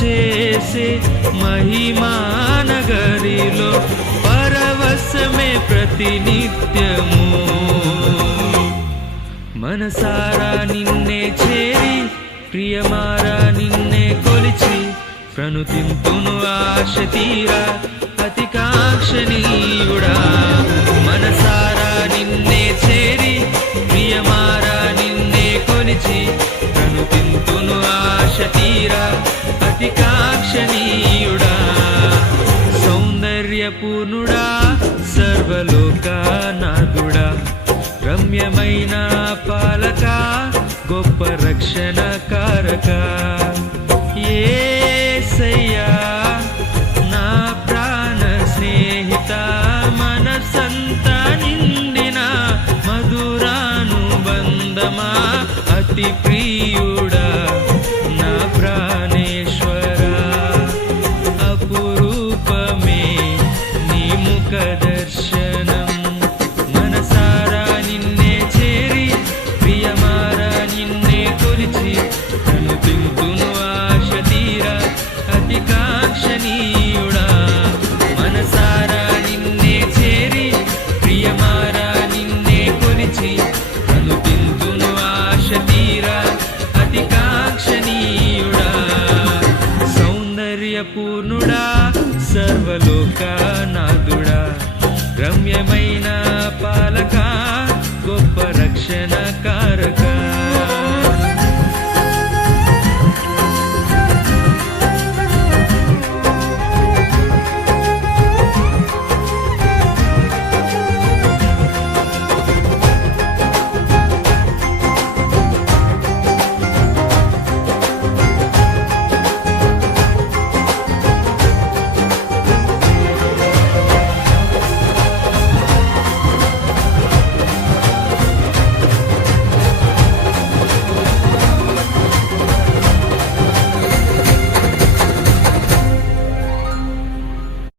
చేసే మహిమా నగరిలో పరవశమే ప్రతినిత్యము. మనసారా నిన్నే చేరి ప్రియమారా నిన్నే కొలిచి ప్రణుతింతును ఆశ తీరా అతి కాంక్షణీయుడా. మనసారా నిన్నే చేరి ప్రియమారా నిన్నే కొలిచి ప్రణుతింతును ఆశ తీరా అతి కాంక్షణీయుడా. సౌందర్యపూర్ణుడా సర్వలోకనాథుడా రమ్యమైన పాలక గొప్ప రక్షణ కారక యేసయ్యా నా ప్రాణ స్నేహిత మనసంతా నిండిన మధురానుబంధమా అతి ప్రియుడా నా ప్రాణేశ్వరా అపురూపమే నీ ముఖ దర్శనం. మనసారా నిన్నే చేరి ప్రియమారా నిన్నే కొలిచి ప్రణుతింతును ఆశ తీరా అతి కాంక్షణీయుడా. మనసారా నిన్నే చేరి ప్రియమారా నిన్నే కొలిచి ప్రణుతింతును ఆశ తీరా అతి కాంక్షణీయుడా. సౌందర్యపూర్ణుడా సర్వలోకనాథుడా రమ్యమైన పాలక గొప్ప రక్షణ కారక